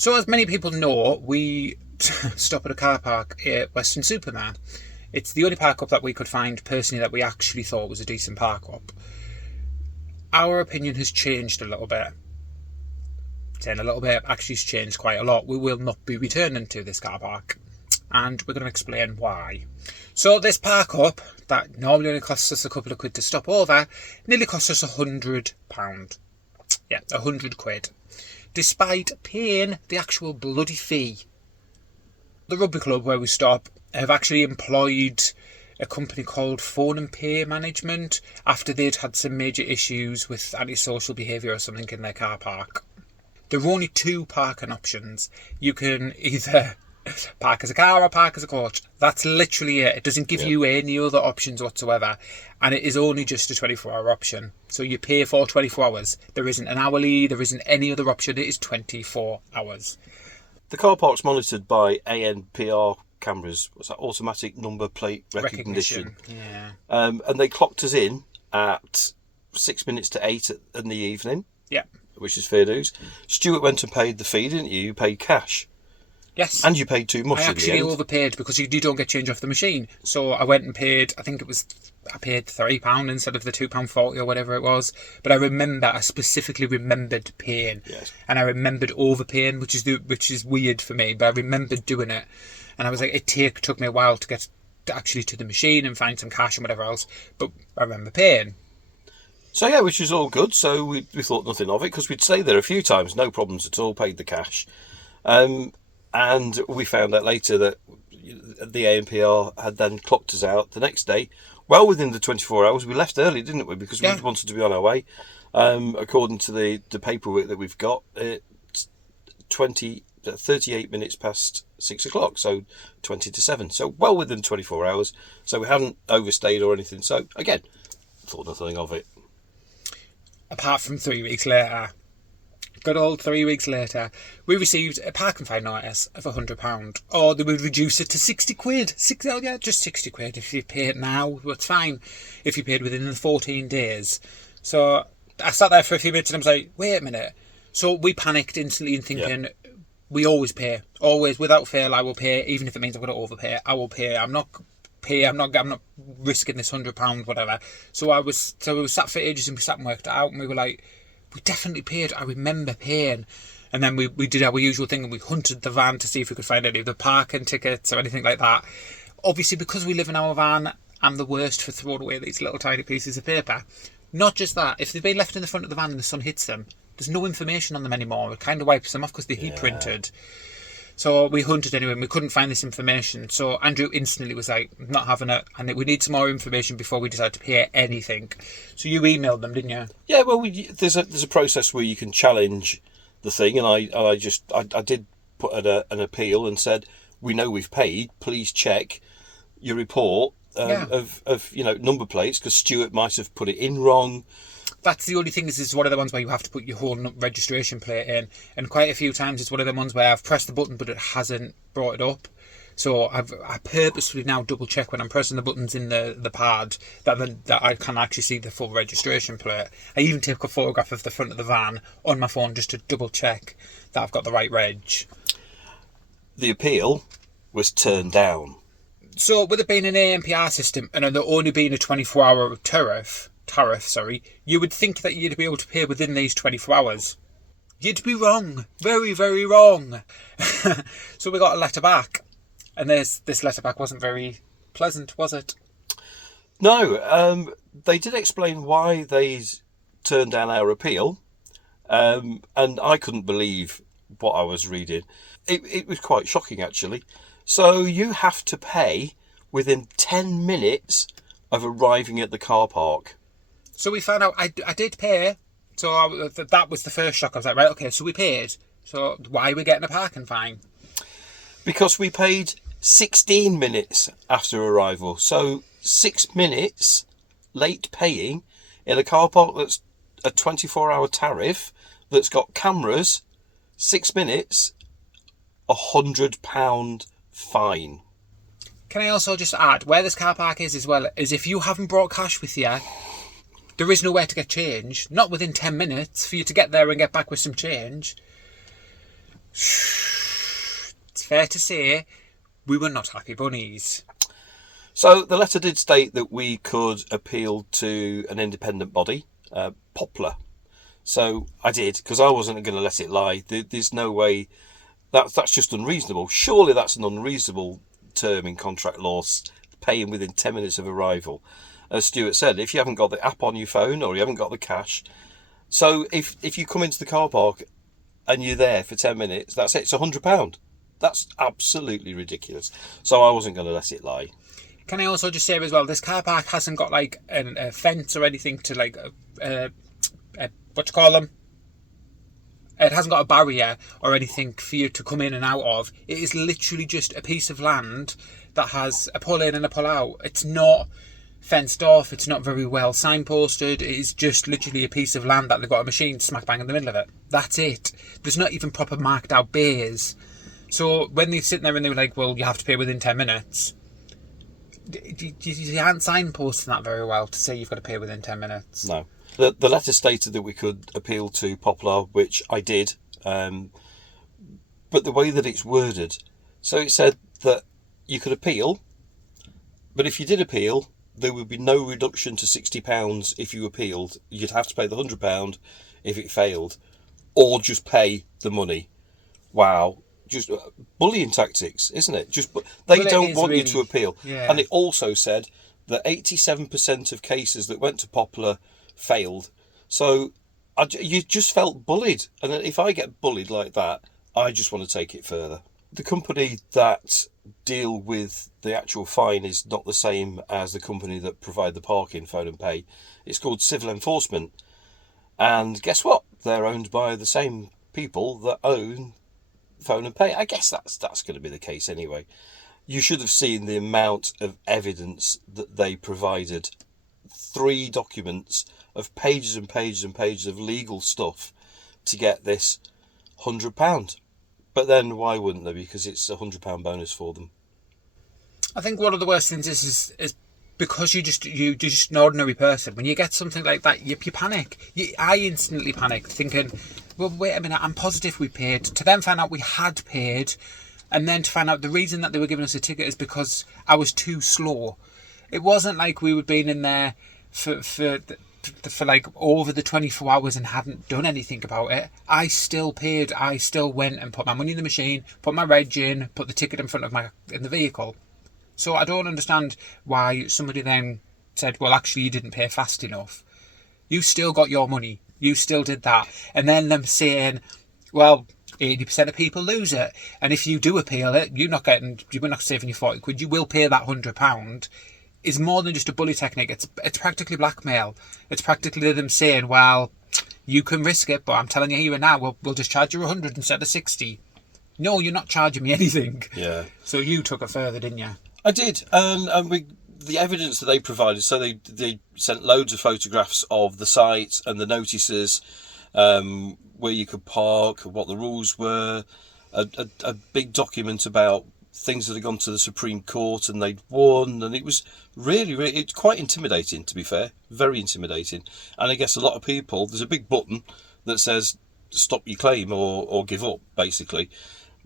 So as many people know, we stop at a car park at Western Supermare. It's the only park up that we could find personally that we actually thought was a decent park up. Our opinion has changed a little bit. Saying a little bit, actually it's changed quite a lot. We will not be returning to this car park, and we're going to explain why. So this park up, that normally only costs us a couple of quid to stop over, nearly costs us £100. Yeah, £100. Despite paying the actual bloody fee. The rugby club where we stop have actually employed a company called Phone and Pay Management after they'd had some major issues with antisocial behaviour or something in their car park. There are only two parking options. You can either park as a car or park as a coach. That's literally it. It doesn't give you any other options whatsoever. And it is only just a 24-hour option. So you pay for 24 hours. There isn't an hourly, there isn't any other option. It is 24 hours. The car park's monitored by anpr cameras. What's that? Automatic number plate recognition. Yeah. And they clocked us in at 6 minutes to 8 in the evening. Yeah. Which is fair dues. Stuart went and paid the fee, didn't you? You paid cash. Yes. And you paid too much I in the actually end. overpaid because you don't get change off the machine. So I went and paid, I paid £3 instead of the £2.40 or whatever it was. But I specifically remembered paying. Yes. And I remembered overpaying, which is weird for me, but I remembered doing it. And I was like, it took me a while to get actually to the machine and find some cash and whatever else. But I remember paying. So yeah, which is all good. So we thought nothing of it because we'd stayed there a few times, no problems at all, paid the cash. And we found out later that the ANPR had then clocked us out the next day, well within the 24 hours. We left early, didn't we? Because we wanted to be on our way. According to the paperwork that we've got, it's 38 minutes past 6 o'clock, so 20 to 7. So well within 24 hours. So we haven't overstayed or anything. So again, thought nothing of it. Apart from 3 weeks later. Good old 3 weeks later, we received a parking fine notice of £100, or they would reduce it to 60 quid. Just 60 quid. If you pay it now, that's fine. If you paid within the 14 days. So I sat there for a few minutes and I was like, wait a minute. So we panicked instantly and thinking, we always pay. Always, without fail, I will pay, even if it means I'm going to overpay. I will pay. I'm not risking this £100, whatever. So we sat for ages and we sat and worked it out, and we were like, we definitely paid. I remember paying. And then we did our usual thing and we hunted the van to see if we could find any of the parking tickets or anything like that. Obviously, because we live in our van, I'm the worst for throwing away these little tiny pieces of paper. Not just that, if they've been left in the front of the van and the sun hits them, there's no information on them anymore. It kind of wipes them off because they're heat printed. So we hunted anyway and we couldn't find this information. So Andrew instantly was like, not having it. And we need some more information before we decide to pay anything. So you emailed them, didn't you? Yeah, well, there's a process where you can challenge the thing. And I did put an appeal and said, we know we've paid. Please check your report of number plates, because Stuart might have put it in wrong. That's the only thing, is it's one of the ones where you have to put your whole registration plate in, and quite a few times it's one of the ones where I've pressed the button but it hasn't brought it up. So I purposefully now double check when I'm pressing the buttons in the pad that I can actually see the full registration plate. I even take a photograph of the front of the van on my phone just to double check that I've got the right reg. The appeal was turned down. So with it being an ANPR system and there only being a 24-hour tariff, you would think that you'd be able to pay within these 24 hours. You'd be wrong. Very, very wrong. So we got a letter back. And this letter back wasn't very pleasant, was it? No. They did explain why they turned down our appeal. And I couldn't believe what I was reading. It was quite shocking, actually. So you have to pay within 10 minutes of arriving at the car park. So we found out I did pay. So that was the first shock. I was like, right, okay, so we paid. So why are we getting a parking fine? Because we paid 16 minutes after arrival. So 6 minutes late paying in a car park that's a 24-hour tariff that's got cameras. 6 minutes, £100 fine. Can I also just add, where this car park is as well, is if you haven't brought cash with you, there is nowhere to get change. Not within 10 minutes for you to get there and get back with some change. fair to say we were not happy bunnies. So the letter did state that we could appeal to an independent body, POPLA. So I did, because I wasn't going to let it lie. There's no way that's just unreasonable. Surely that's an unreasonable term in contract law, paying within 10 minutes of arrival. As Stuart said, if you haven't got the app on your phone or you haven't got the cash. So if you come into the car park and you're there for 10 minutes, that's it. It's £100. That's absolutely ridiculous. So I wasn't going to let it lie. Can I also just say as well, this car park hasn't got like a fence or anything to like, what you call them? It hasn't got a barrier or anything for you to come in and out of. It is literally just a piece of land that has a pull in and a pull out. It's not fenced off. It's not very well signposted. It is just literally a piece of land that they've got a machine smack bang in the middle of it. That's it. There's not even proper marked out bays. So when they're sitting there and they were like, well, you have to pay within 10 minutes... You aren't signposting that very well to say you've got to pay within 10 minutes. No. The letter stated that we could appeal to POPLA, which I did. But the way that it's worded, so it said that you could appeal, but if you did appeal, there would be no reduction to £60 if you appealed. You'd have to pay the £100 if it failed, or just pay the money. Wow. Just bullying tactics, isn't it? They don't want you to appeal. Yeah. And it also said that 87% of cases that went to POPLA failed. So you just felt bullied. And if I get bullied like that, I just want to take it further. The company that deal with the actual fine is not the same as the company that provide the parking, phone and pay. It's called Civil Enforcement. And guess what? They're owned by the same people that own phone and pay. I guess that's going to be the case anyway. You should have seen the amount of evidence that they provided. 3 documents of pages and pages and pages of legal stuff to get this £100. But then why wouldn't they? Because it's a £100 bonus for them. I think one of the worst things is because you're just an ordinary person. When you get something like that, you panic. I instantly panicked, thinking, well, wait a minute, I'm positive we paid. To then find out we had paid, and then to find out the reason that they were giving us a ticket is because I was too slow. It wasn't like we were being in there for like over the 24 hours and hadn't done anything about it. I still paid. I still went and put my money in the machine, put my reg in, put the ticket in front of in the vehicle. So I don't understand why somebody then said, well, actually, you didn't pay fast enough. You still got your money. You still did that. And then them saying, well, 80% of people lose it. And if you do appeal it, you're not saving your 40 quid. You will pay that £100. Is more than just a bully technique. It's practically blackmail. It's practically them saying, well, you can risk it, but I'm telling you here and now, we'll just charge you 100 instead of 60. No, you're not charging me anything. Yeah. So you took it further, didn't you? I did, and the evidence that they provided. So they sent loads of photographs of the site and the notices, where you could park, what the rules were, a big document about things that had gone to the Supreme Court and they'd won, and it was really it's quite intimidating, to be fair, very intimidating. And I guess a lot of people, there's a big button that says stop your claim or give up, basically.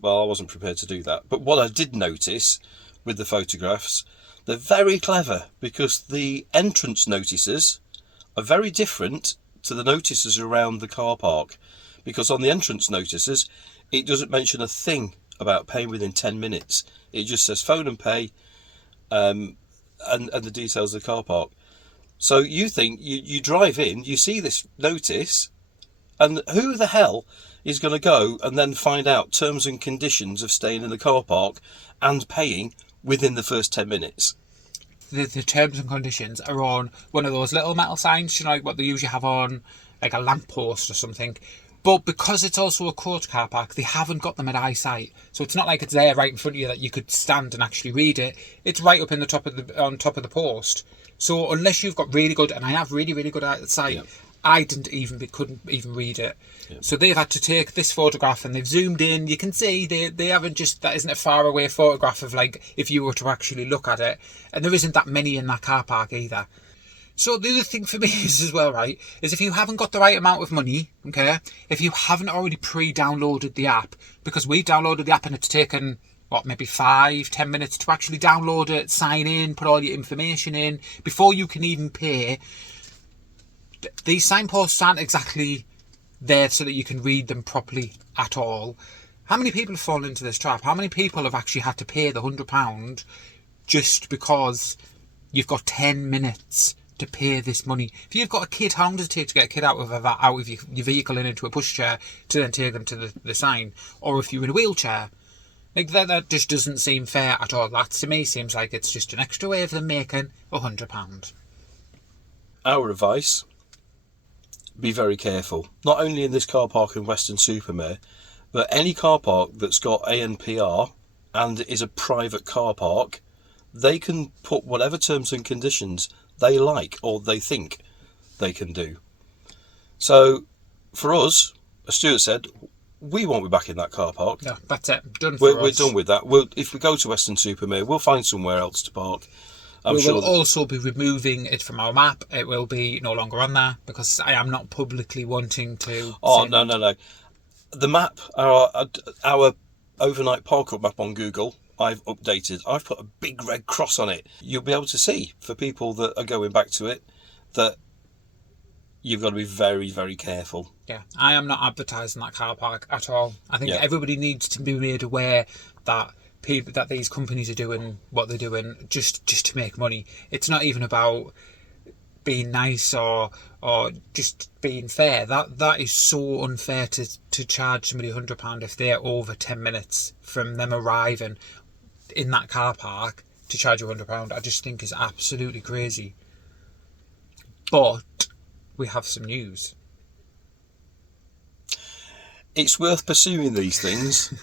Well, I wasn't prepared to do that, but what I did notice with the photographs, they're very clever, because the entrance notices are very different to the notices around the car park, because on the entrance notices it doesn't mention a thing about paying within 10 minutes. It just says phone and pay, and the details of the car park. So you think you drive in, you see this notice, and who the hell is going to go and then find out terms and conditions of staying in the car park and paying within the first 10 minutes? The terms and conditions are on one of those little metal signs, you know, like what they usually have on like a lamppost or something. But because it's also a coach car park, they haven't got them at eyesight. So it's not like it's there right in front of you that you could stand and actually read it. It's right up in the on top of the post. So unless you've got really good, and I have really, really good eyesight, yeah. I couldn't even read it. Yeah. So they've had to take this photograph and they've zoomed in. You can see they haven't that isn't a far away photograph of like if you were to actually look at it. And there isn't that many in that car park either. So the other thing for me is as well, right, is if you haven't got the right amount of money, okay, if you haven't already pre-downloaded the app, because we downloaded the app and it's taken maybe 5-10 minutes to actually download it, sign in, put all your information in before you can even pay. These signposts aren't exactly there so that you can read them properly at all. How many people have fallen into this trap? How many people have actually had to pay the £100 just because you've got 10 minutes to pay this money? If you've got a kid, how long does it take to get a kid out of your vehicle and into a pushchair to then take them to the sign? Or if you're in a wheelchair? Like that just doesn't seem fair at all. That to me seems like it's just an extra way of them making £100. Our advice: be very careful. Not only in this car park in Weston-super-Mare, but any car park that's got ANPR and is a private car park, they can put whatever terms and conditions they like or they think they can do. So for us, as Stuart said, we won't be back in that car park. Yeah, that's it. Done for us. We're done with that. If we go to Weston-super-Mare, we'll find somewhere else to park. We will also be removing it from our map. It will be no longer on there because I am not publicly wanting to. Oh, no. The map, our overnight park up map on Google, I've updated. I've put a big red cross on it. You'll be able to see, for people that are going back to it, that you've got to be very, very careful. Yeah, I am not advertising that car park at all. I think everybody needs to be made aware that these companies are doing what they're doing just to make money. It's not even about being nice or just being fair. That is so unfair to charge somebody £100 if they're over 10 minutes from them arriving in that car park to charge you £100. I just think is absolutely crazy. But we have some news. It's worth pursuing these things.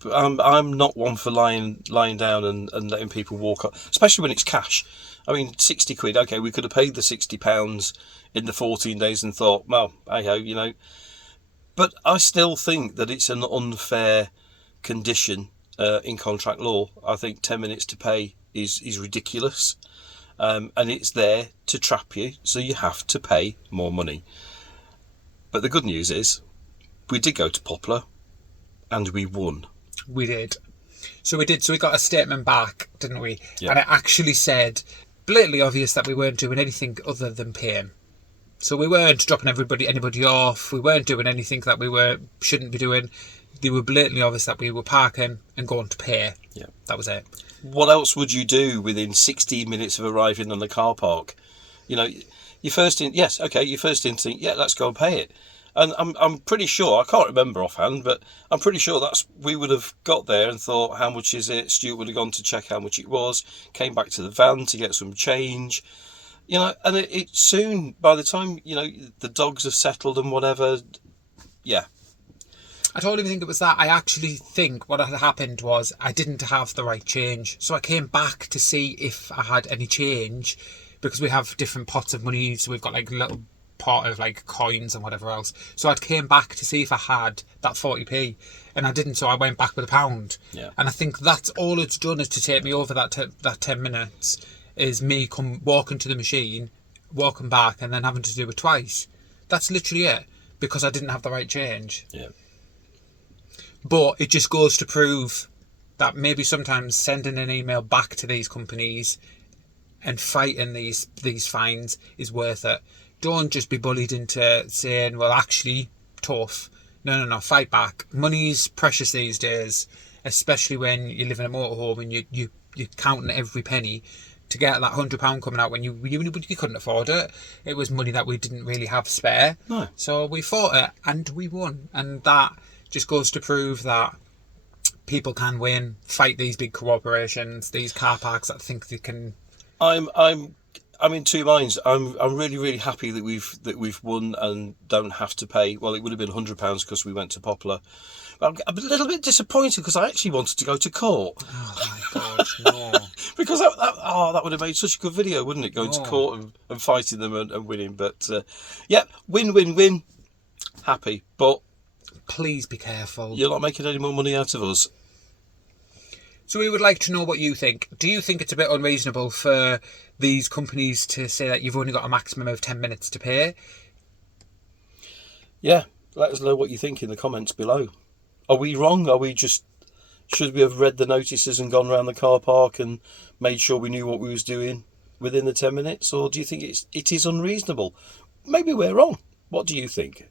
But I'm not one for lying down and letting people walk up, especially when it's cash. I mean, 60 quid, okay, we could have paid the £60 in the 14 days and thought, well, hey-ho, you know. But I still think that it's an unfair condition in contract law. I think 10 minutes to pay is ridiculous. And it's there to trap you, so you have to pay more money. But the good news is, we did go to POPLA, and we won. We did. So we did. So we got a statement back, didn't we? Yeah. And it actually said, blatantly obvious that we weren't doing anything other than paying. So we weren't dropping anybody off. We weren't doing anything that we shouldn't be doing. They were blatantly obvious that we were parking and going to pay. Yeah. That was it. What else would you do within 16 minutes of arriving on the car park? You know, your first instinct, yeah, let's go and pay it. And I'm pretty sure, I can't remember offhand, but I'm pretty sure we would have got there and thought, how much is it? Stuart would have gone to check how much it was, came back to the van to get some change. You know, and it soon, by the time, you know, the dogs have settled and whatever, yeah. I don't even think it was that. I actually think what had happened was I didn't have the right change. So I came back to see if I had any change, because we have different pots of money. So we've got like a little pot of like coins and whatever else. So I came back to see if I had that 40p, and I didn't. So I went back with £1. Yeah. And I think that's all it's done, is to take me over that 10 minutes, is me walking to the machine, walking back, and then having to do it twice. That's literally it, because I didn't have the right change. Yeah. But it just goes to prove that maybe sometimes sending an email back to these companies and fighting these fines is worth it. Don't just be bullied into saying, well, actually, tough. No, fight back. Money's precious these days, especially when you live in a motorhome and you're counting every penny. To get that £100 coming out when you couldn't afford it. It was money that we didn't really have spare. No. So we fought it and we won. And that just goes to prove that people can win, fight these big corporations, these car parks that think they can. I'm in two minds. I'm really, really happy that we've won and don't have to pay. Well, it would have been £100 because we went to POPLA. But I'm a little bit disappointed because I actually wanted to go to court. Oh my God, no! Because that would have made such a good video, wouldn't it? Going to court and fighting them and winning. But yeah, win. Happy, but please be careful. You're not making any more money out of us. So we would like to know what you think. Do you think it's a bit unreasonable for these companies to say that you've only got a maximum of 10 minutes to pay? Yeah, let us know what you think in the comments below. Are we wrong? Are we just Should we have read the notices and gone around the car park and made sure we knew what we was doing within the 10 minutes? Or do you think it is unreasonable? Maybe we're wrong. What do you think?